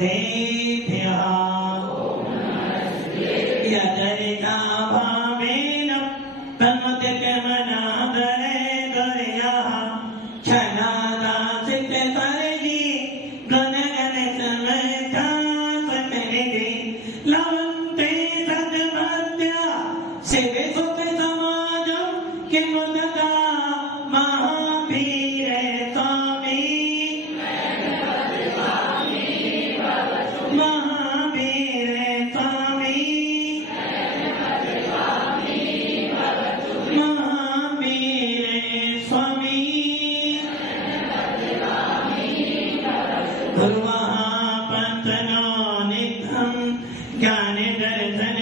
सिद्धेभ्यः यजनिता भावेन तन्मतिकमनादरे गरयः क्षणादासित सर्गी गणगण समता सतनिधि लवन्ते सद्भद्य शिवे सुख समाजं किन्वदता महावीर स्वामी महावीर स्वामी महावीर स्वामी गुरुमहापंथनो नित्यं ज्ञान दर्शन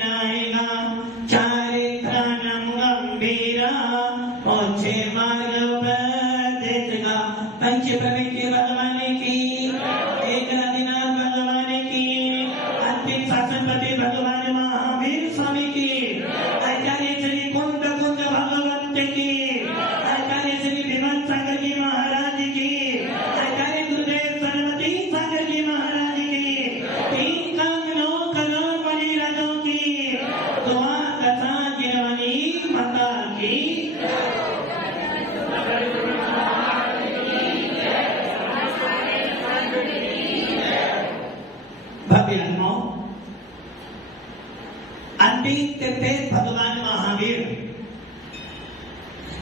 नायिका चारित्राणं गंभीरा मोक्षे मार्गोपदेशका पंच प्रविष्टि भगवान की एकनाथनाथ भगवान की अंतिम शासनपति भगवान महावीर स्वामी की आचार्य श्री कुंद कुंद भगवंत की आचार्य श्री विमल सागर जी महाराज की आचार्य गुरुदेव सरस्वती सागर जी महाराज की तीन कामनों करोड़ मणि राजों की दुआ कथा गिरवानी माता की भव्य आत्माओं, अंतिम तीर्थ भगवान महावीर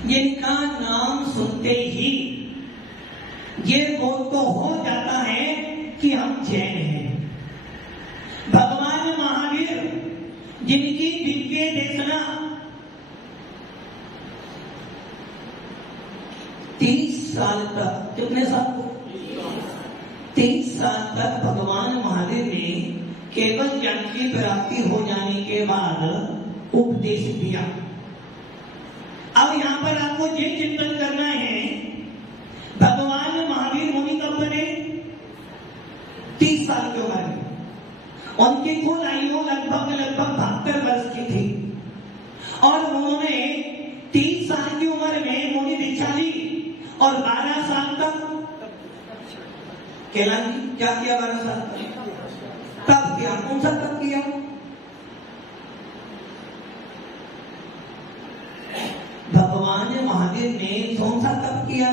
जिनका नाम सुनते ही ये बोध तो हो जाता है कि हम जैन हैं। भगवान महावीर जिनकी दिव्य देशना 30 साल तक, कितने साल? 30 साल तक भगवान महावीर ने केवल ज्ञान की प्राप्ति हो जाने के बाद उपदेश दिया। अब यहाँ पर आपको ये चिंतन करना है, भगवान महावीर मुनि कब बने? 30 साल की उम्र में। उनकी कुल आयु लगभग 72 वर्ष की थी और उन्होंने 30 साल की उम्र में मुनि दीक्षा ली और 12 साल तक क्या किया? 12 साल तब किया। कौन सा तब किया? भगवान महावीर ने कौन सा तब किया?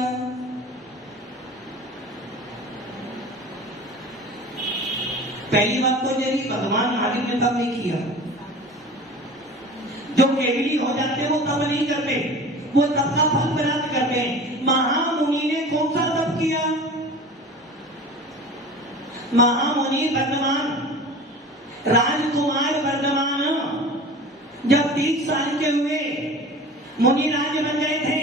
पहली बात तो यदि भगवान महावीर ने तब नहीं किया। जो केवली हो जाते वो तब नहीं करते, वो तब का फल प्राप्त करते हैं। महामुनि ने कौन सा तब किया? महामुनि वर्धमान राजकुमार वर्धमान जब 30 साल के हुए मुनि राज बन गए थे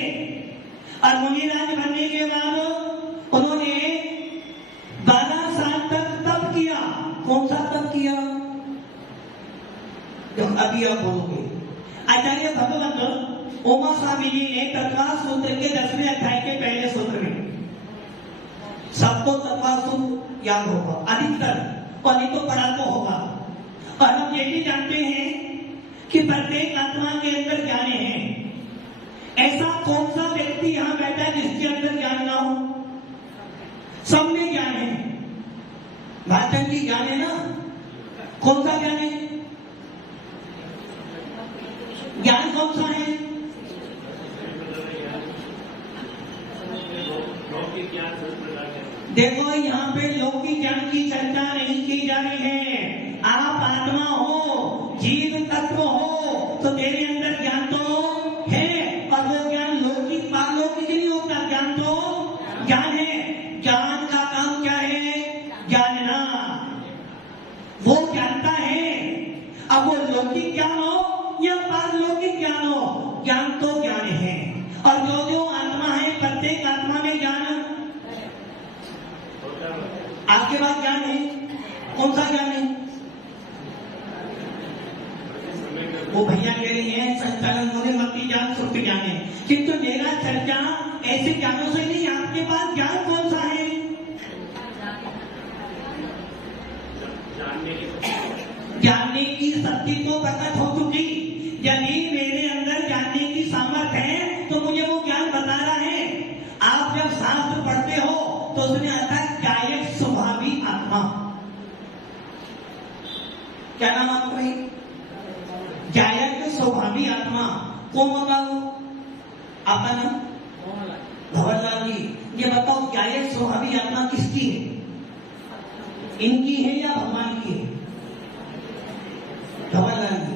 और मुनि राज बनने के बाद उन्होंने 12 साल तक तप किया। कौन सा तप किया? जो अभी आप बोलोगे। आचार्य भगवत उमा स्वामी जी ने तत्वा सूत्र के 10वें अध्याय के पहले सूत्र में, सबको तत्वा सूत्र याद होगा अधिकतर, और नहीं तो पढ़ा तो होगा। और हम ये भी जानते हैं कि प्रत्येक आत्मा के अंदर ज्ञान है। ऐसा कौन सा व्यक्ति यहाँ बैठा है जिसके अंदर ज्ञान ना हो? सब में ज्ञान है। भाषण की ज्ञान है ना? कौन सा ज्ञान है? ज्ञान कौन सा है? देखो यहाँ पे लौकिक ज्ञान की चर्चा नहीं की जा रही है। आप आत्मा हो, जीव तत्व हो, तो तेरे अंदर ज्ञान तो है और वो ज्ञान लौकिक पारलौकिक नहीं होता। ज्ञान तो ज्ञान है। ज्ञान का काम क्या है? जानना। वो जानता है। अब वो लौकिक ज्ञान हो या पारलौकिक ज्ञान हो, ज्ञान तो ज्ञान है। और जो जो आत्मा है, प्रत्येक आत्मा में ज्ञान। आपके पास ज्ञान है? कौन सा ज्ञान है? वो भैया कह रही है संचालन होने मत ज्ञान सुप्त ज्ञान है, किंतु मेरा चर्चा ऐसे ज्ञानों से नहीं। आपके पास ज्ञान कौन सा है? जानने की शक्ति तो प्रकट हो चुकी। यदि मेरे अंदर जानने की सामर्थ्य है तो मुझे वो ज्ञान बता रहा है। आप जब शास्त्र पढ़ते हो तो उसमें आता है कायिक स्वभावी आत्मा। क्या नाम आपका भाई? जायक स्वभावी आत्मा कौन होगा वो? आपका नाम? भंवरलाल जी। ये बताओ जायक स्वभावी आत्मा किसकी है? इनकी है या भगवान की है? भंवरलाल जी।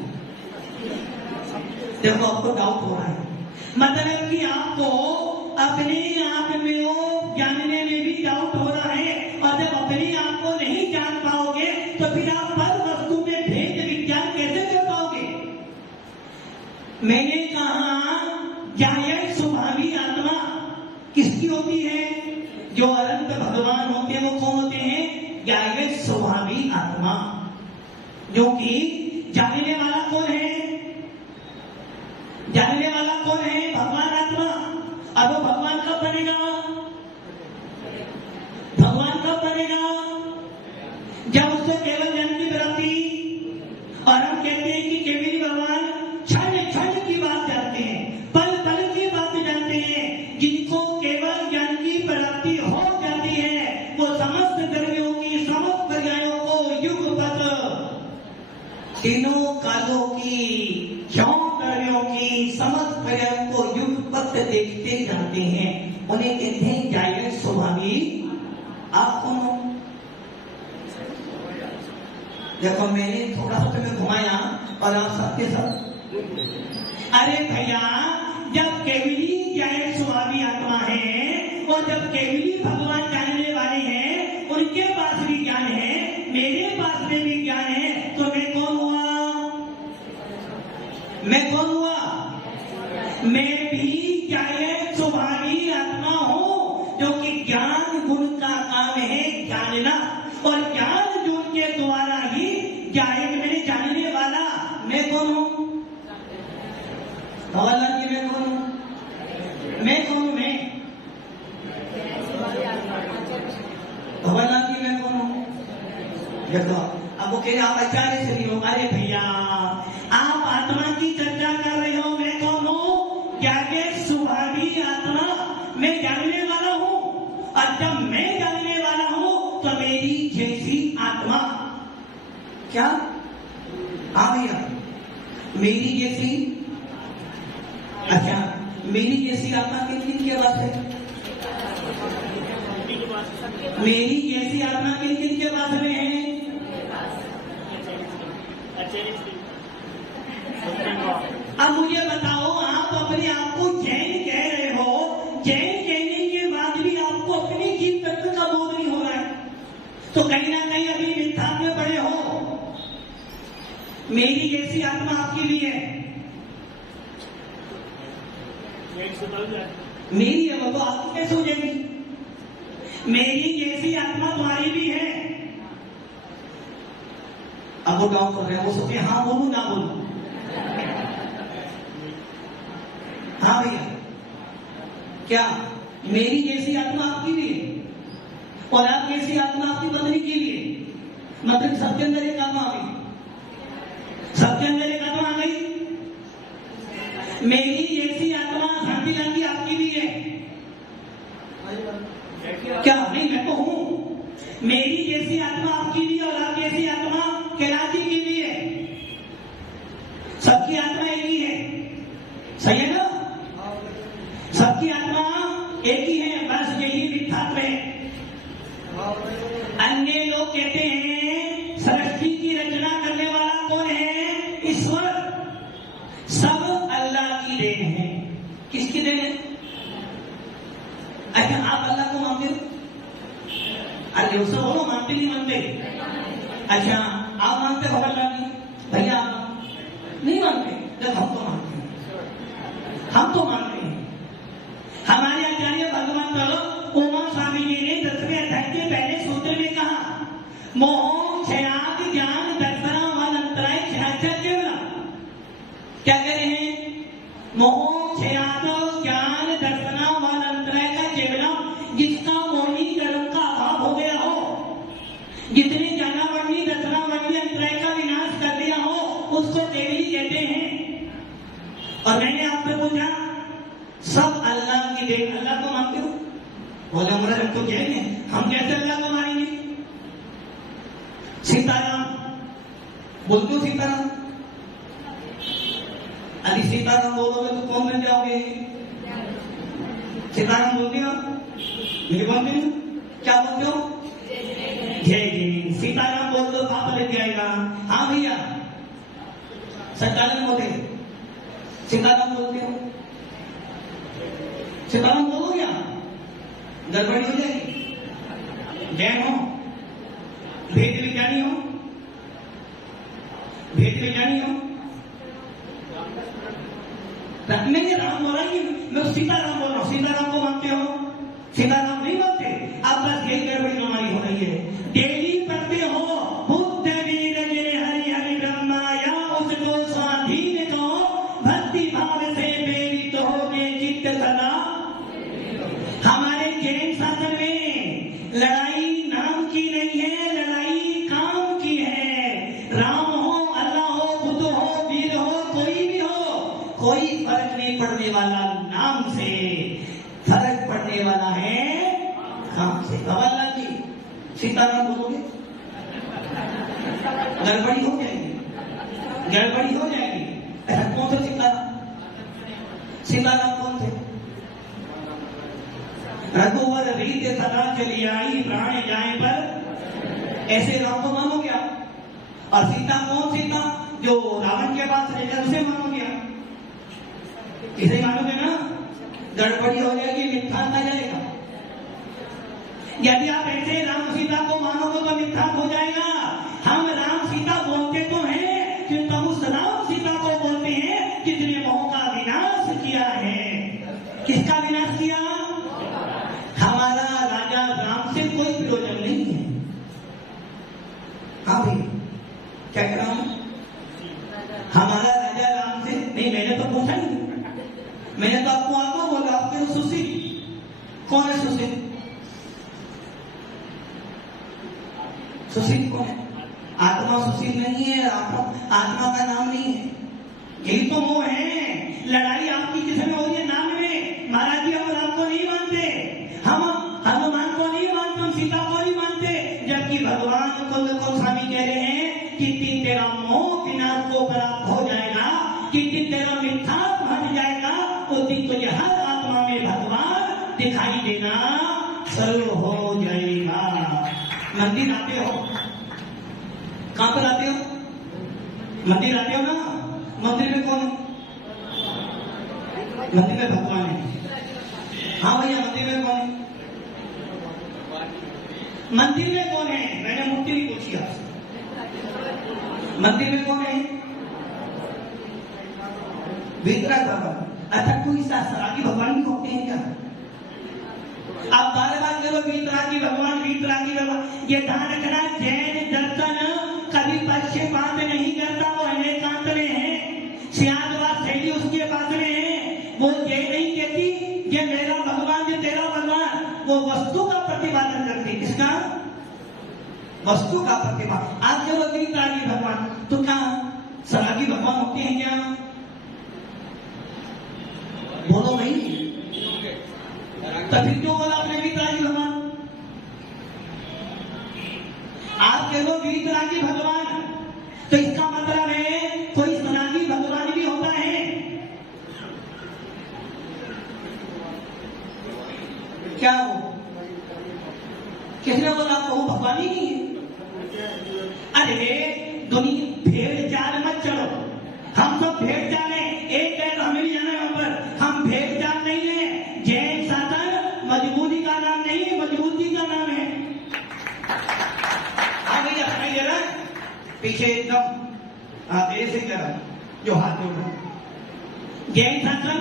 देखो आपको डाउट हो रहा है, मतलब कि आपको अपने आप में वो जानने में भी डाउट हो रहा है, और जब अपने आप को नहीं जान पाओगे तो फिर आप पर वस्तु में भेद विज्ञान कैसे कर पाओगे? मैंने कहा जायक स्वभावी आत्मा किसकी होती है? जो अनंत भगवान होते हैं वो कौन होते हैं? जायक स्वभावी आत्मा। जो कि जानने वाला कौन है? जानने वाला कौन है? भगवान आत्मा। अब वो भगवान कब बनेगा? भगवान कब बनेगा? जब उसको केवल ज्ञान की प्राप्ति। और हम कहते हैं कि केवल भगवान क्षण क्षण की बात जानते हैं, पल पल की बात जानते हैं। जिनको केवल ज्ञान की प्राप्ति हो जाती है वो समस्त द्रव्यों की, समस्त पर्यायों को युगपत, तीनों कालों की, द्रव्यों की, समस्त पर्यायों को युगपत देखते जानते हैं। उन्हें कहते हैं जायक स्वभावी। आप कौन हो? देखो मैंने थोड़ा सा तुम्हें घुमाया और आप सबके सब, अरे भैया जब केवली जायक स्वभावी आत्मा है और जब केवली भगवान जानने वाले हैं, उनके पास भी ज्ञान है, मेरे पास में भी ज्ञान है, तो मैं कौन हुआ? मैं कौन हुआ? मैं भी जायक स्वभावी आत्मा हूं, जो कि ज्ञान गुण का काम है जानना, और ज्ञान गुण के द्वारा ही जायक मैंने जानने वाला। मैं कौन हूं? भंवरलाल जी मैं कौन हूं? मैं कौन हूं? मैं भंवरलाल जी मैं कौन हूं? देखो अब वो कह रहे आप आचार्य से नहीं हो। अरे भैया आप आत्मा की चर्चा कर रहे हो, मैं कौन हूं? जायक स्वभावी आत्मा। मैं जानने वाला हूं, और जब मैं जानने वाला हूं तो मेरी जैसी आत्मा। क्या? हाँ भैया मेरी जैसी। अच्छा मेरी जैसी आत्मा किन के पास है? मेरी जैसी आत्मा किन के पास में है? अब मुझे बताओ, आप अपने आप को जैन कह रहे हो, जैन कहने के बाद भी आपको अपनी जीव तत्व का बोध नहीं हो रहा है, तो कहीं ना कहीं अभी मिथ्या में पड़े हो। मेरी जैसी आत्मा आपकी भी है। मेरी है वो तो आपकी कैसे हो जाएगी? मेरी जैसी आत्मा तुम्हारी भी है। अब वो डाउट कर रहे हैं, वो सोचे हाँ बोलू ना बोलू। हाँ भैया क्या मेरी जैसी आत्मा आपकी भी है, और आप जैसी आत्मा आपकी पत्नी की भी है? मतलब सबके अंदर एक आत्मा आ गई, सबके अंदर एक आत्मा आ गई। मेरी जैसी आत्मा शांति गांधी आपकी भी है क्या? नहीं मैं तो हूं। मेरी जैसी आत्मा आपकी भी है, और आप जैसी आत्मा कैलाश जी की भी है। सबकी आत्मा एक ही है, सही है ना? सबकी आत्मा एक ही है, बस यही मिथ्यात्व है। अन्य लोग कहते हैं सृष्टि की रचना करने वाला कौन है? ईश्वर। सब अल्लाह की देन है। किसकी देन है? अच्छा आप अल्लाह को मानते हो? अरे उससे बोलो मानते नहीं मानते? अच्छा आप मानते हो भगवान जी? भैया आप नहीं मानते? जब हम तो मानते हैं, हम तो मानते हैं। हमारे आचार्य भगवान उमा स्वामी जी ने 10वें अध्याय के पहले सूत्र में कहा, मोह क्षयाद ज्ञान दर्शना वन अंतराय क्षणाचा केवला। क्या कह रहे हैं? मोह क्षयाद ज्ञान दर्शना वन अंतराय का केवला, जिसका मोही कर्म का अभाव हो गया हो, जितने जाना वर्णी दर्शना वर्णी अंतराय का विनाश कर दिया हो, उसको केवली कहते हैं। और मैंने आपसे पूछा सब अल्लाह की देन, अल्लाह को मानते हो? बोले हमारा हम तो जैन है, हम कैसे अल्लाह को मानेंगे? सीताराम बोलते हो सीताराम? अरे सीताराम बोलोगे तो कौन बन जाओगे? सीताराम बोलते हो? नहीं बोलते हो? क्या बोलते हो? जय जय। सीताराम बोल दो पाप लग जाएगा। हाँ भैया सत्यानंद बोलते, सीताराम बोलते हो? सीताराम बोलो क्या? गड़बड़ी हो जाएगी। जैन हो, भेद विज्ञानी हो, भेद विज्ञानी हो, मैंने राम बोला कि मैं सीताराम बोल रहा हूं। सीताराम को मानते हो? सीताराम नहीं मानते। अब बस यही गड़बड़ी हमारी हो रही है। डेली पढ़ते हो बुद्ध वीर गिर हरि हरि ब्रह्मा, या उसको स्वाधीन को भक्ति भाव से प्रेरित होगे चित्त सदा। हमारे जैन शासन में लड़ाई नाम की नहीं है, लड़ाई काम की है। राम हो, अल्लाह हो, बुद्ध हो, वीर हो, कोई भी हो, कोई फर्क नहीं पड़ने वाला नाम से, फर्क पड़ने वाला है काम से। अल्लाह जी सीताराम बोलोगे गड़बड़ी हो जाएगी, गड़बड़ी हो जाएगी। ऐसा कौन सा सीताराम? सीताराम कौन थे? रघुवर रीत सदा चली आई, प्राण जाए पर। ऐसे राम को मानो क्या? और सीता कौन? सीता जो रावण के पास रहेगा उसे मानो क्या? इसे मानोगे ना? गड़बड़ी हो जाएगी, मिथ्या आ जाएगा। यदि आप ऐसे राम सीता को मानोगे तो मिथ्या हो जाएगा। हम राम सीता बोलते तो हैं, किंतु हम उस राम सीता को बोलते हैं जिसने मोह का विनाश किया है। किसका विनाश किया? हमारा राजा राम से कोई प्रयोजन नहीं है। हाँ भाई क्या कह रहा हूं? हमारा राजा राम से नहीं। मैंने तो पूछा नहीं, मैंने तो आपको आपको बोला। आपके सुशील कौन है? सुशील सुशील कौन है? आत्मा सुशील नहीं है, आत्मा का नाम नहीं है। यही तो मोह है। लड़ाई आपकी किसमें हो रही है? नाम में। महाराज जी हम राम को नहीं मानते, हम हनुमान को नहीं मानते, हम सीता को नहीं मानते, जबकि भगवान को स्वामी कह रहे हैं कि दिन तेरा मोह विनाश को प्राप्त हो जाएगा, कि दिन तेरा मिथ्या हट जाएगा, तो दिन तुझे हर आत्मा में भगवान दिखाई देना शुरू हो जाएगा। मंदिर आते हो? कहां पर आते हो? मंदिर आते हो ना? मंदिर में कौन? मंदिर में भगवान है। हाँ भैया मंदिर में कौन है? मंदिर में कौन है? मैंने मूर्ति नहीं पूछी आपसे। मंदिर में कौन है? वीतराग भगवान। अच्छा कोई सरागी भगवान भी होते हैं क्या? आप बार बार करो वीतरागी भगवान, वीतरागी भगवान। ये ध्यान रखना, जैन दर्शन कभी पक्षपात नहीं करता। वो अनेकांत में है, सियादवाद शैली उसके पास में है। वो ये नहीं कहती ये मेरा भगवान, ये तेरा भगवान। वो वस्तु का प्रतिपादन करती। किसका? वस्तु का प्रतिपादन। आप करो वीतरागी भगवान, तो क्या सरागी भगवान होते हैं क्या? बोलो भाई। तभी क्यों बोला आपने वीतरागी भगवान? आप कह लो वीतरागी भगवान, तो इसका मतलब है कोई सनागी भगवान भी होता है क्या? वो किसने बोला आपको वो भगवान ही नहीं है? अरे दुनिया भेड़ जाल मत चढ़ो। हम सब भेड़ जाल हैं, एक है तो हमें भी जाना है वहां पर। हम भेड़ जाल नहीं है। जैन शासन मजबूती का नाम नहीं है, मजबूती का नाम है। हाँ भैया नहीं दे रहा पीछे एकदम देर से कर जो हाथ जोड़ रहा। जैन शासन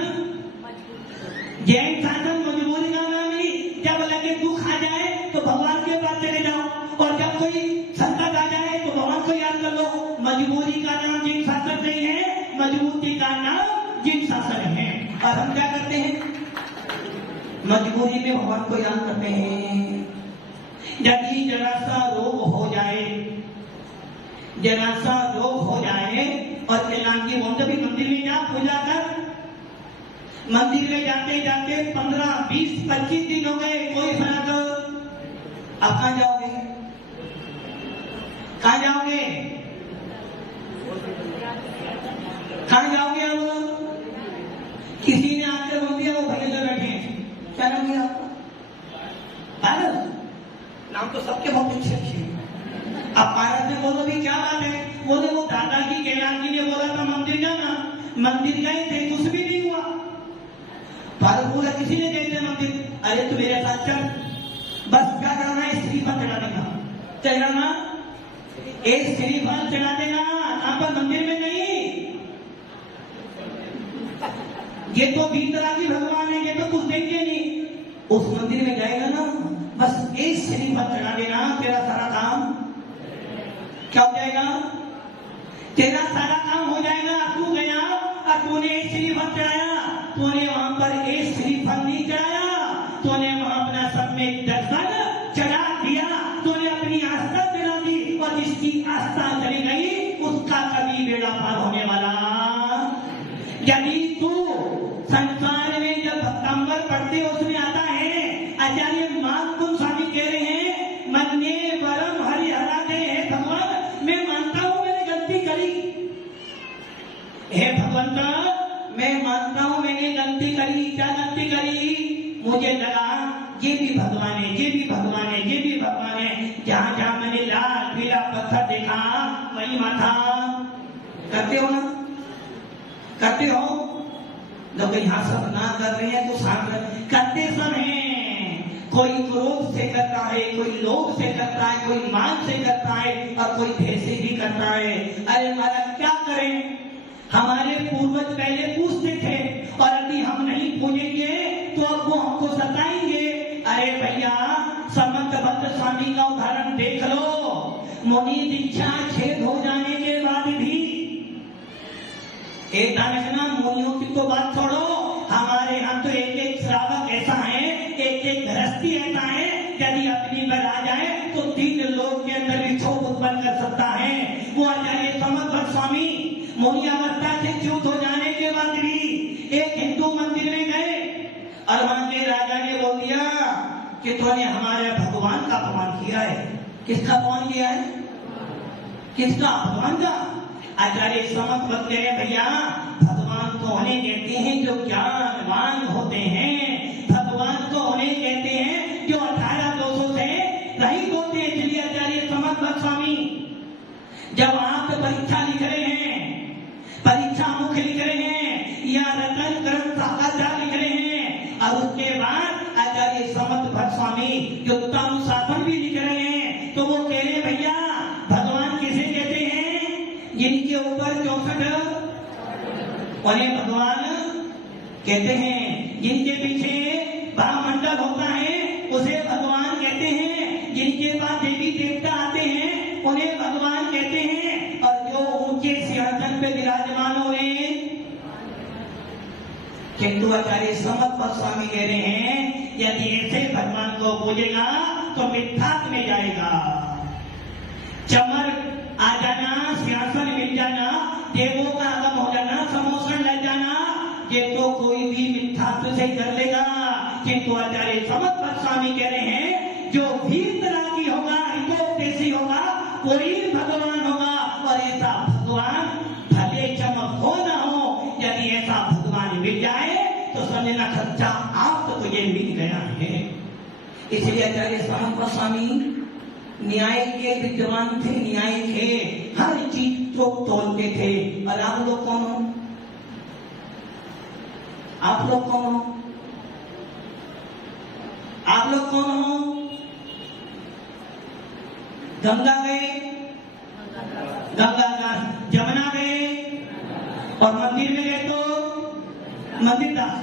मजबूरी का नाम नहीं। जब लगे दुख आ जाए तो भगवान के पास चले जाओ, और जब कोई संकट आ जाए तो भगवान को याद कर लो। मजबूरी का नाम जिन शासन नहीं है, मजबूती का नाम जिन शासन है। और हम क्या करते हैं? मजबूरी में भगवान को याद करते हैं। यदि जरा सा रोग हो जाए, जरा सा रोग हो जाए और कल्याण की बोलते भी मंदिर में जा पूजा कर। मंदिर में जाते जाते 15, 20, 25 दिन हो गए, कोई फर्क। अब कहां जाओगे? कहां जाओगे? कहाँ जाओगे आप लोग? किसी ने आकर बोल दिया वो भैया जो बैठे हैं, क्या नाम है आपका? पारस। नाम तो सबके बहुत अच्छे अच्छे। अब पारस ने बोलो भी क्या बात है? बोले वो दादाजी कैलाश जी ने बोला था मंदिर जाना, मंदिर गए थे, कुछ भी नहीं हुआ। पारस बोला किसी ने गए थे मंदिर? अरे तू मेरे साथ चल, बस क्या करना है, श्रीफल चढ़ा देना, चढ़ाना एक श्रीफल चढ़ा देना, यहाँ पर मंदिर में नहीं। ये तो बीतरागी भगवान है, ये तो कुछ देंगे नहीं। उस मंदिर में जाएगा ना, बस एक श्रीफल चढ़ा देना, तेरा सारा काम क्या हो जाएगा? तेरा सारा काम हो जाएगा। तू गया और तूने एक श्रीफल चढ़ाया, तूने वहां पर एक श्रीफल नहीं चढ़ाया, तूने वहां अपना सम्यक दर्शन चढ़ा दिया, तूने अपनी आस्था चढ़ा दी, और जिसकी आस्था चली गई उसका कभी बेड़ा पार होने वाला। यदि तू संसार में जब भक्तांबर पढ़ते उसमें आता है, आचार्य मानकुंड स्वामी कह रहे हैं, मन्ने परम हरि हरा दे। हे भगवान, मैं मानता हूं मैंने गलती करी, हे भगवंत मैं मानता हूं मैंने गलती करी। क्या गलती करी? मुझे लगा ये भी भगवान है, ये भी भगवान है, ये भी भगवान है। जहां जहां मैंने लाल पीला पत्थर देखा वही माथा। करते हो ना? करते हो? लोग यहाँ सब ना कर रहे हैं तो साथ करते सब हैं। कोई क्रोध से करता है, कोई लोभ से करता है, कोई मान से करता है, और कोई भेद से भी करता है। अरे महाराज क्या करें? हमारे पूर्वज पहले पूछते थे, और यदि हम नहीं पूछेंगे तो अब वो हमको सताएंगे। अरे भैया, समंतबद्ध स्वामी का उदाहरण देख लो। मुनि दीक्षा छेद हो जाने के बाद भी एक दानशना मुनियों की तो बात छोड़ो, हमारे यहाँ तो एक एक श्रावक ऐसा है, एक एक गृहस्थी ऐसा है, यदि अपनी पर आ जाए तो 3 लोग के अंदर विक्षोभ उत्पन्न कर सकता है। वो आचार्य समंतबद्ध स्वामी मुनि अवस्था से च्युत हो जाने के बाद भी एक हिंदू मंदिर में गए, और वहां के राजा ने बोल दिया कि तूने हमारे भगवान का अपमान किया है। किसका अपमान किया है? किसका? भगवान का। आचार्य समंतबद्ध कह रहे भैया, भगवान को उन्हें कहते हैं जो ज्ञानवान होते हैं, भगवान को उन्हें कहते हैं जो 18 दोषों से रहित होते हैं। इसलिए आचार्य समंतबद्ध स्वामी जब आप परीक्षा लिख रहे हैं, परीक्षा मुख्य लिख रहे हैं, या रतन ग्रंथ साकाचार लिख रहे हैं, और उसके बाद आचार्य समंतबद्ध स्वामी युक्तानुशासन भी लिख रहे हैं, तो वो कह रहे भैया भगवान किसे कहते हैं? जिनके ऊपर 64 उन्हें भगवान कहते हैं। जिनके पीछे ब्रह्मंडल होता है उसे भगवान कहते हैं। जिनके पास देवी देवता आते हैं उन्हें भगवान कहते हैं। और जो ऊंचे सिंहासन पे विराजमान हो रहे हैं, किंतु आचार्य समंतबद्ध स्वामी कह रहे हैं यदि ऐसे भगवान को पूजेगा तो मिथ्यात्व में जाएगा। चमर आ जाना, सिंहासन मिल जाना, देवों का आगम हो जाना, समोसन लग जाना, ये तो कोई भी मिथ्यात्व से कर लेगा। किंतु आचार्य समंतबद्ध स्वामी कह रहे हैं जो वीतरागी होगा, हितोपदेशी होगा, कोई भगवान होगा। और ऐसा भगवान भले चमक हो ना हो, यदि ऐसा भगवान मिल जाए तो समझना सच्चा आप तो ये मिल गया है। इसलिए आचार्य समंतबद्ध स्वामी न्याय के विद्वान थे, न्याय थे, हर चीज को तोलते थे। और आप लोग कौन हो? आप लोग कौन हो? आप लोग कौन हो? गंगा गए, गंगा का जमुना गए, और मंदिर में गए तो मंदिर दास।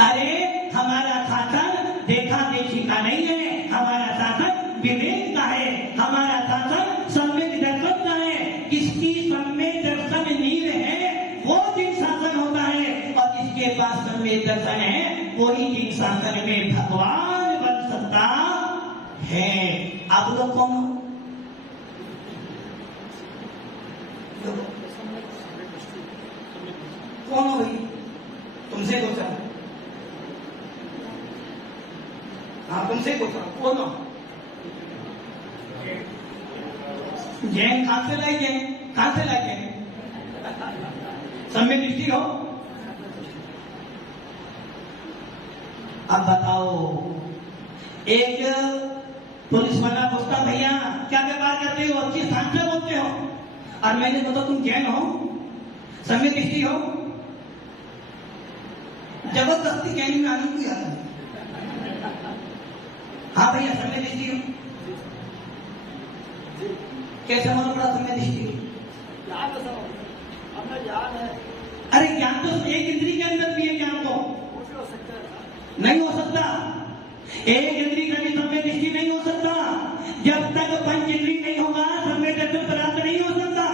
अरे हमारा शासन देखा देखी का नहीं है, हमारा शासन विवेक का है, हमारा शासन सम्यक दर्शन का है। किसकी सम्यक दर्शन नींव है वो जिन शासन होता है, और जिसके पास सम्यक दर्शन है वही जिन शासन में भगवान बन सकता है। आप लोग कौन हो? कौन हो भाई? तुमसे पूछा, हाँ तुमसे पूछा कौन हो? जैन कहां से लाई? जैन कहां से लाए? सम्यक दृष्टि हो। अब बताओ, एक पुलिस वाला पूछता, भैया क्या व्यापार करते हो? अच्छी स्थान से बोलते हो। और मैंने बोला तुम जैन हो, सम्यक दृष्टि हो? जबरदस्ती जैन में आने को याद है। हाँ भैया सम्यक दृष्टि हो। कैसे मालूम पड़ा सम्यक दृष्टि? अरे ज्ञान तो एक इंद्री के अंदर भी है, ज्ञान तो नहीं हो सकता। एक इंद्री का भी सम्यक दृष्टि नहीं हो सकता। जब तक पंच इंद्री नहीं होगा सम्यक दर्शन प्राप्त नहीं हो सकता।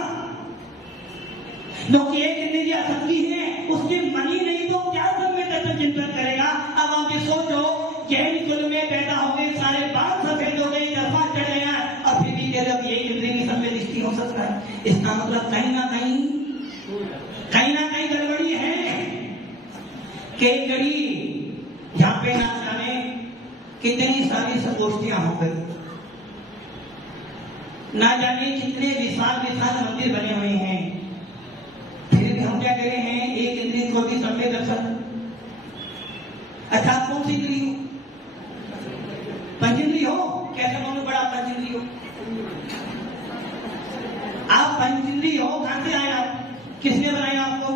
क्योंकि एक इंद्रिय असक्ति है, उसके मन ही नहीं तो क्या सम्यक दर्शन चिंतन करेगा। अब आप ये सोचो, जैन कुल में पैदा हो गए, सारे बाल सफेद हो गए, दफा चढ़ गया, और फिर भी जब ये इंद्रिय की सम्यक दृष्टि हो सकता है। इसका मतलब कहीं ना कहीं गड़बड़ी है। कई गड़ी यहाँ पे ना जाने कितनी सारी संगोष्ठियां हो गई, ना जाने कितने विशाल मंदिर बने हुए हैं, फिर भी हम क्या कह रहे हैं, एक इंद्रिय को भी सम्यक दर्शन। अच्छा कौन सी इंद्रिय हो? पंचेंद्रिय हो। कैसे मालूम पड़ा पंचेंद्रिय हो? आप पंचेंद्रिय हो, कहां से आए आप? किसने बनाया आपको?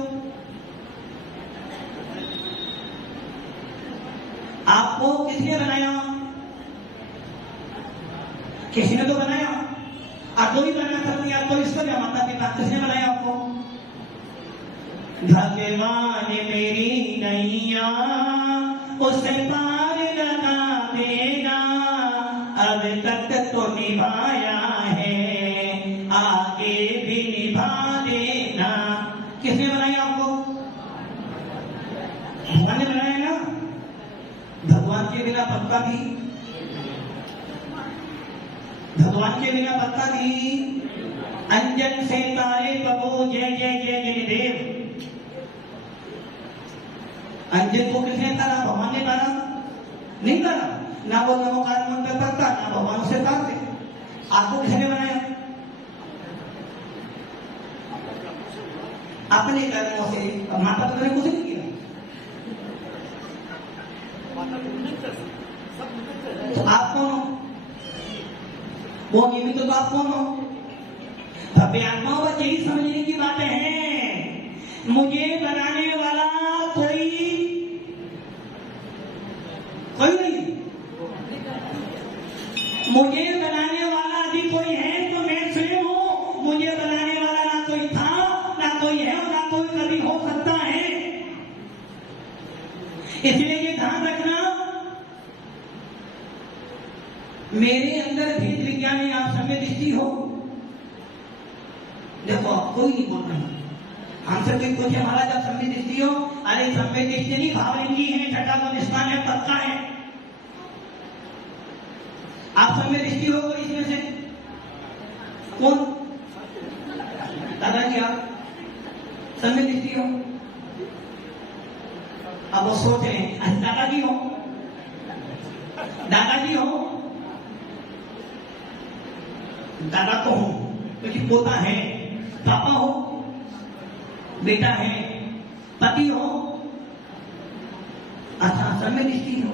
आपको किसने बनाया? किसी ने तो बनाया। आप कोई बना सकते हैं, आपको इसको क्या माता पिता किसने बनाया आपको? भगवान मेरी नैया उसे पार लगा देना, अब तक तो निभाया है, आगे भी निभा देना। किसने बनाया आपको? भगवान ने बनाया ना। भगवान के बिना पत्ता भी, भगवान के बिना पत्ता भी। अंजन से तारे प्रभु जय जय जय गिरिदेव। अंजन को किसने तारा? भगवान ने तारा नहीं तारा। ना वो नमोकार मंत्र पढ़ता, ना भगवान से तारते। आपको किसने बनाया? अपने कर्मों से। माता पिता ने कुछ नहीं किया, तो आप कौन हो? वो निमित्त तो आप कौन हो? भव्य आत्माओं पर यही समझने की बातें हैं। मुझे बनाने वाला कोई नहीं। मुझे बनाने वाला यदि कोई है तो मैं स्वयं हूं। मुझे बनाने वाला ना कोई था, ना कोई है, और ना कोई कभी हो सकता है। इसलिए ये ध्यान रखना, मेरे अंदर भेद विज्ञान में आप सम्यक दृष्टि हो। देखो आप कोई नहीं बोल रहा, हमसे कोई पूछे महाराज आप सम्यक दृष्टि हो? अरे सम्यक दृष्टि नहीं, भावलिंगी है, छठा को निष्ठान है, पक्का है। आप सम्यक दृष्टि हो कोई इसमें से? कौन? दादाजी आप सम्यक दृष्टि हो? अब वो सोच रहे हैं दादाजी हो, दादाजी हो। दादा तो हूं क्योंकि पोता है, पापा हो, बेटा है, पति हो। अच्छा सम्यक दृष्टि हो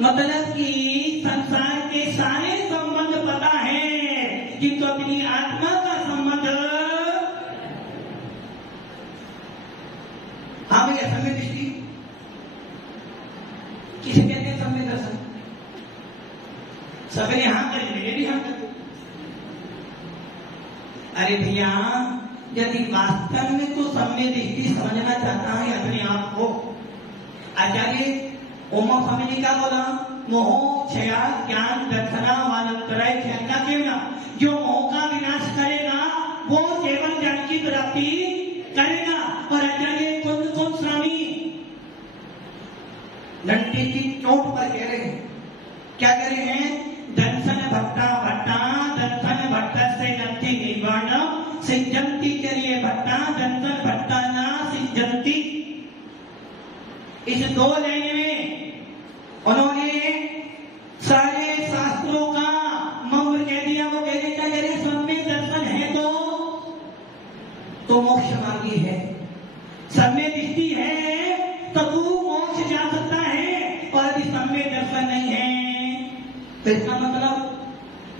मतलब कि संसार के सारे संबंध पता है, किंतु अपनी आत्मा का संबंध। हाँ भैया सम्यक दृष्टि किसे कहते हैं? सम्यक दर्शन। सबने हाँ करें, मैंने भी हाँ कर। अरे भैया यदि वास्तव में तो सम्यक दृष्टि समझना चाहता है अपने आप को, आचार्य ओमा स्वामी जी क्या बोला? मोह क्षया ज्ञान दर्शना वानंतराय क्षयता केवला। जो मोह का विनाश करेगा वो केवल ज्ञान की प्राप्ति करेगा। और आचार्य कौन स्वामी घंटी की चोट पर कह रहे हैं, क्या कह रहे हैं? दर्शन भट्टा भट्टा दर्शन भट्ट से गति निर्वाण सिद्धंती के लिए भट्टा दर्शन भट्टा ना सिद्धंती। इस दो लाइन में उन्होंने सारे शास्त्रों का मौन कह दिया। वो कहने क्या कह रहे? तो इसका मतलब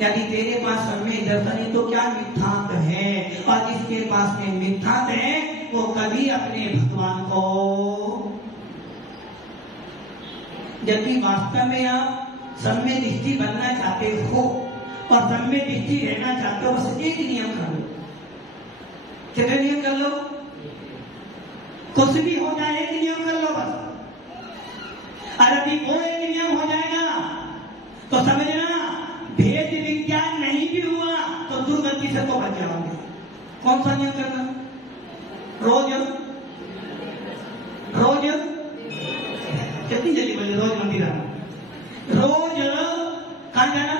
यदि तेरे पास सम्य दर्शन है तो क्या मिथ्यात्व है, और जिसके पास में मिथ्यात्व है वो कभी अपने भगवान को, यदि वास्तव में आप सम्य दृष्टि बनना चाहते हो और सम्य दृष्टि रहना चाहते हो, बस एक नियम कर लो। कितने नियम कर लो? कुछ भी हो जाए एक नियम कर लो बस। और अभी वो एक नियम हो जाएगा तो समझना भेद विज्ञान नहीं भी हुआ तो दुर्गति से तो बच जाओगे। कौन सा नियम करना? रोज रोज कितनी जल्दी बोले, रोज मंदिर आना, रोज कहाँ जाना?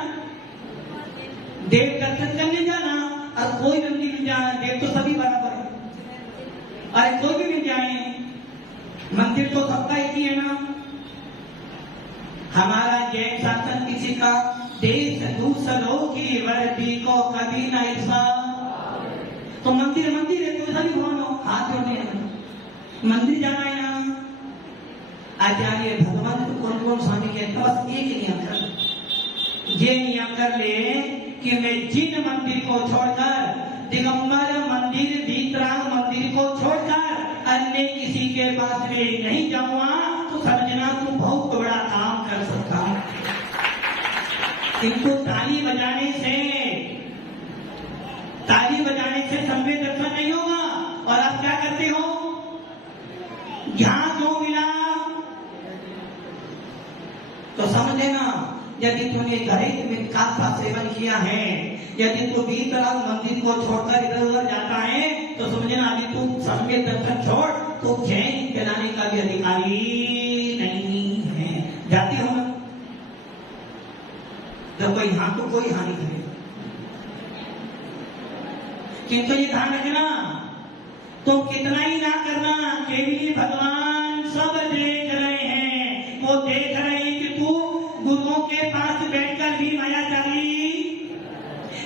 देव दर्शन करने जाना। और कोई मंदिर में जाना, देव तो सभी बराबर है, अरे कोई भी मिल जाए, मंदिर तो सबका एक ही है ना। हमारा जैन शासन किसी का देश दूसरों की वर्दी को कभी न ऐसा, तो मंदिर मंदिर है, तो सभी भवन हो, हाथ जोड़ने हैं, मंदिर जाना है ना। आचार्य भगवान को कौन कौन स्वामी कहता, बस एक नियम कर, ये नियम कर ले कि मैं जिन मंदिर को छोड़कर, दिगंबर मंदिर, वीतराग मंदिर को छोड़कर अन्य किसी के पास में नहीं जाऊंगा, तो समझना तू बहुत बड़ा काम कर सकता है। इनको ताली बजाने से सम्य दर्शन नहीं होगा। और आप क्या करते हो? जहां जो मिला तो समझ लेना, यदि तूने घरेलू मिथ्या का सेवन किया है, यदि तू वीतराग मंदिर को छोड़कर इधर उधर जाता है, तो समझना अभी तू सम्य दर्शन छोड़, तो जैन कहलाने का भी अधिकारी नहीं है। जाती हो ना, जब कोई हाँ तो कोई हानि करे, किंतु ये ध्यान रखना, तो कितना ही ना करना, केवल भगवान सब देख रहे हैं। वो देख रहे हैं कि तू गुरुओं के पास बैठकर भी मायाचारी,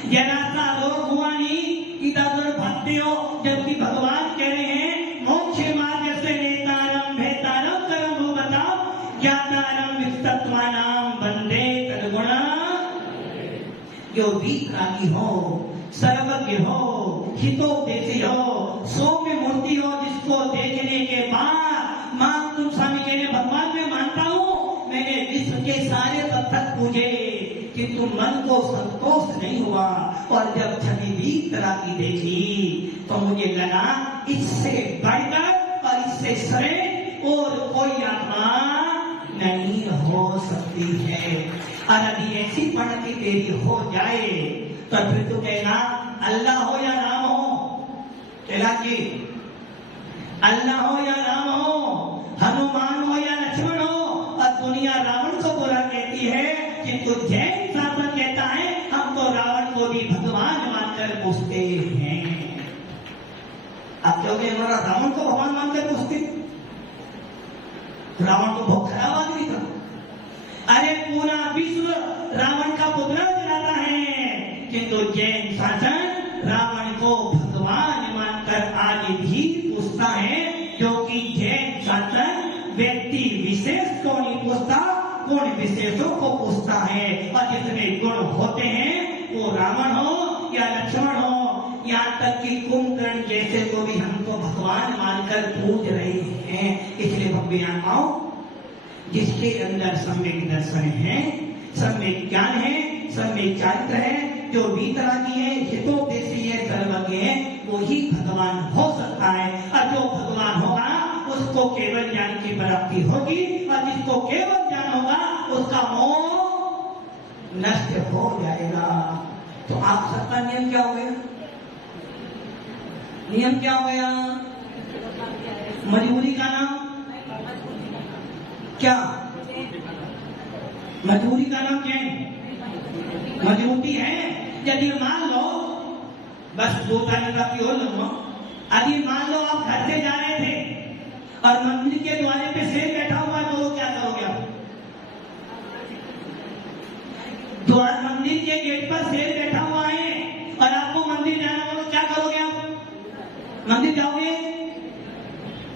जरा सा रोग हुआ नहीं, इधर उधर भागते हो, जबकि भगवान कह रहे हैं मोक्ष मार्ग से नेतारम भेतारम कर्म हो, बताओ ज्ञातारम विस्तत्वानाम वंदे तद्गुणा। जो वीतरागी हो, सर्वज्ञ हो, हितोपदेशी हो, सौम्य मूर्ति हो, जिसको देखने के बाद मां तुम स्वामी कह रहे भगवान मैं मानता हूं, मैंने विश्व के सारे पत्थर पूजे, किंतु मन को संतोष नहीं हुआ, और जब छवि वीतरागी देखी तो मुझे लगा इससे बढ़कर और इससे श्रेष्ठ और कोई आत्मा नहीं हो सकती है। और यदि ऐसी पढ़ती तेरी हो जाए तो फिर तो कहना अल्लाह हो या राम हो, कहला कि अल्लाह हो या राम हो, हनुमान हो या लक्ष्मण हो, और दुनिया रावण को बुरा कहती है, किंतु जैन शासन कहता है हम तो रावण को भी भगवान मानकर पूछते हैं। आप कहोगे हमारा रावण को भगवान मानकर पूछते, रावण तो बहुत खराब आदमी था, अरे पूरा विश्व रावण का पुतला जलाता है, किंतु जैन शासन रावण को भगवान मानकर आज भी पूछता है, जो कि जैन शासन व्यक्ति विशेष को नहीं पूछता, गुण विशेषों को पूछता है। और जिसमें गुण होते हैं वो रावण हो या लक्ष्मण हो, यहाँ तक कि कुंभकर्ण जैसे को भी हम तो भगवान मानकर पूज रहे हैं। इसलिए भगवान आओ, जिसके अंदर सम्यक दर्शन है, सम्यक ज्ञान है, सम्यक चारित्र है, जो वीतरागी है, हितोपदेशी है, सर्वज्ञ है, वो ही भगवान हो सकता है। और जो भगवान होगा उसको केवल ज्ञान की प्राप्ति होगी, और जिसको केवल ज्ञान होगा उसका मोह नष्ट हो जाएगा। तो आप सबका नियम क्या हो गया? नियम क्या हो गया? मजबूरी का नाम क्या? मजबूरी का नाम क्या है? मजबूरी है। यदि मान लो, बस 2 तारीख की और लो, यदि मान लो आप घर से जा रहे थे और मंदिर के द्वारे पे शेर बैठा हुआ है, तो क्या करोगे आप? द्वार मंदिर के गेट पर शेर बैठा हुआ है और आपको मंदिर जाना हो, तो क्या करोगे आप? मंदिर जाओगे?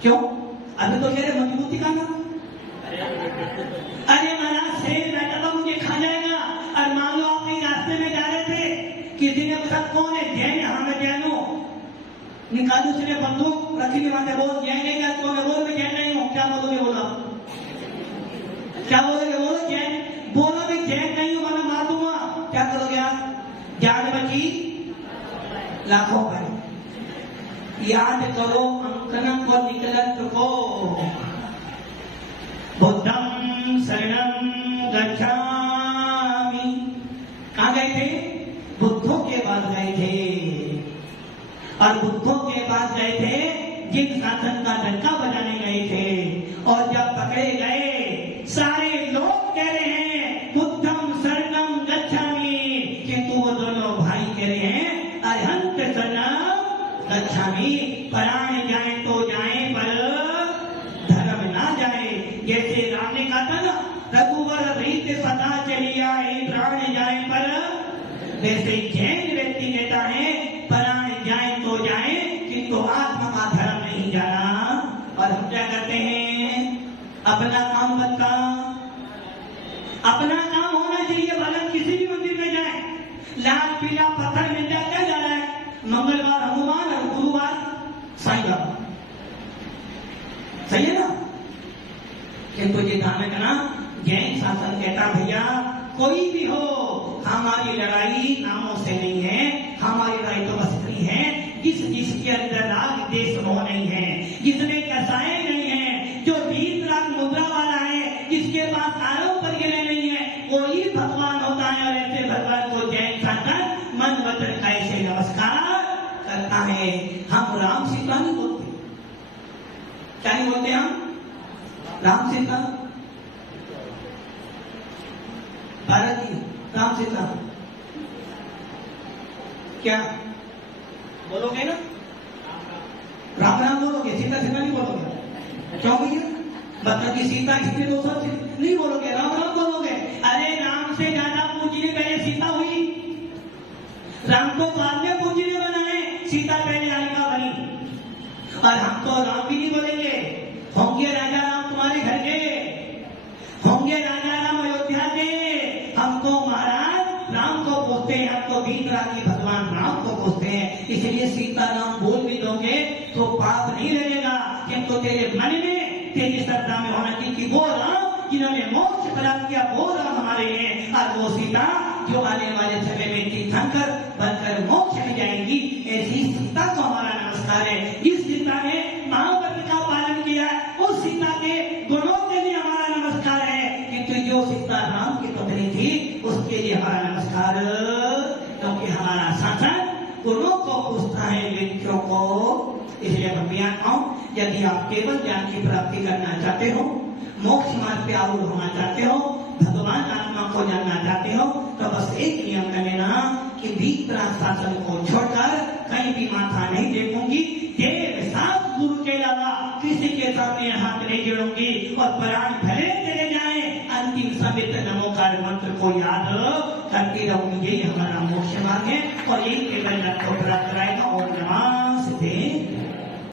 क्यों? अभी तो कह रहे मजबूती का नाम। अरे महाराज शेर बैठा था, मुझे खा जाएगा, निकाली उसने बंदूक रखी नहीं माथे बोल जय नहीं क्या तो मैं बोल मैं जय नहीं हूँ क्या बोलोगे बोला क्या बोलोगे बोलो जय बोलो मैं जय नहीं हूँ मैंने मार दूंगा क्या करोगे आप जान बची लाखों पर याद करो अंकन को निकलत को बुद्धम शरणम गच्छामि कहाँ गए थे बुद्धों के पास गए थे और बुद्धों के पास गए थे जिन शासन का डंका बजाने गए थे और जब पकड़े गए सारे लोग कह रहे हैं बुद्धम शरणम गच्छामि किंतु वो दोनों भाई कह रहे हैं अरहंत शरणम गच्छामि प्राण जाए तो जाए पर धर्म ना जाए जैसे राम ने कहा था ना रघुवर रीत सदा चली आए प्राण जाए पर वैसे जैन व्यक्ति कहता है प्राण जाए तो जाए किंतु आत्मा का धर्म नहीं जाना और हम क्या करते हैं अपना काम बनता अपना काम होना चाहिए भला किसी भी मंदिर में जाए लाल पीला पत्थर मिल जाए क्या जा रहा है मंगलवार हनुमान और गुरुवार साईं बाबा सही है ना किंतु ये ध्यान रखना जैन शासन कहता भैया कोई भी हो हमारी लड़ाई नामों से नहीं है हमारी लड़ाई तो बस इतनी है जिसके अंदर राग देश मोह नहीं है जिसमें कसाए नहीं है जो वीत राग मुद्रा वाला है जिसके पास आरोप पर गिरे नहीं है वही भगवान होता है और ऐसे भगवान को जैन शासन मन वचन ऐसे नमस्कार करता है हम राम सीता नहीं बोलते क्या नहीं बोलते हम राम सीता भारत की राम सीता क्या बोलोगे ना राम राम बोलोगे सीता सीता नहीं बोलोगे क्यों भैया बता की सीता कितने 200 नहीं बोलोगे राम राम बोलोगे अरे राम से ज्यादा पूजनीय पहले सीता हुई राम को बाद में पूजनीय बनाए सीता पहले आलिका बनी और हम तो राम भी नहीं बोलेंगे होंगे राजा राम तुम्हारे घर के होंगे राजा राम अयोध्या के हम तो महाराज राम को पूछते हैं हम तो बीतरा की भगवान राम को पूछते हैं इसलिए सीताराम बोल भी दोगे तो पाप नहीं रहेगा किंतु तेरे मन में तेरी श्रद्धा में होना चाहिए कि वो राम जिन्होंने मोक्ष प्राप्त किया वो राम हमारे हैं और वो सीता जो आने वाले समय में तीर्थंकर बनकर मोक्ष में जाएंगी ऐसी सीता को हमारा नमस्कार है इस सीता ने महाव्रत का पालन किया उस सीता के गुणों के लिए हमारा नमस्कार है किंतु जो सीता राम की पत्नी थी उसके लिए हमारा नमस्कार क्योंकि हमारा शासन गुणों को पूछता है व्यक्तियों को इसलिए भैया यदि आप केवल ज्ञान की प्राप्ति करना चाहते हो मोक्ष मार्ग पे आरूढ़ होना चाहते हो भगवान आत्मा को जानना चाहते हो तो बस एक नियम कर लेना कि भीतर शासन को छोड़कर कहीं भी माथा नहीं देखूंगी देव साथ गुरु के अलावा किसी के सामने हाथ नहीं जोड़ूंगी और प्राण भले चले जाए अंतिम समय तक नमोकार मंत्र को याद करती रहूंगी यही हमारा मोक्ष मार्ग है और यही केवल लक्ष्य को प्राप्त कराएगा और नमस्ते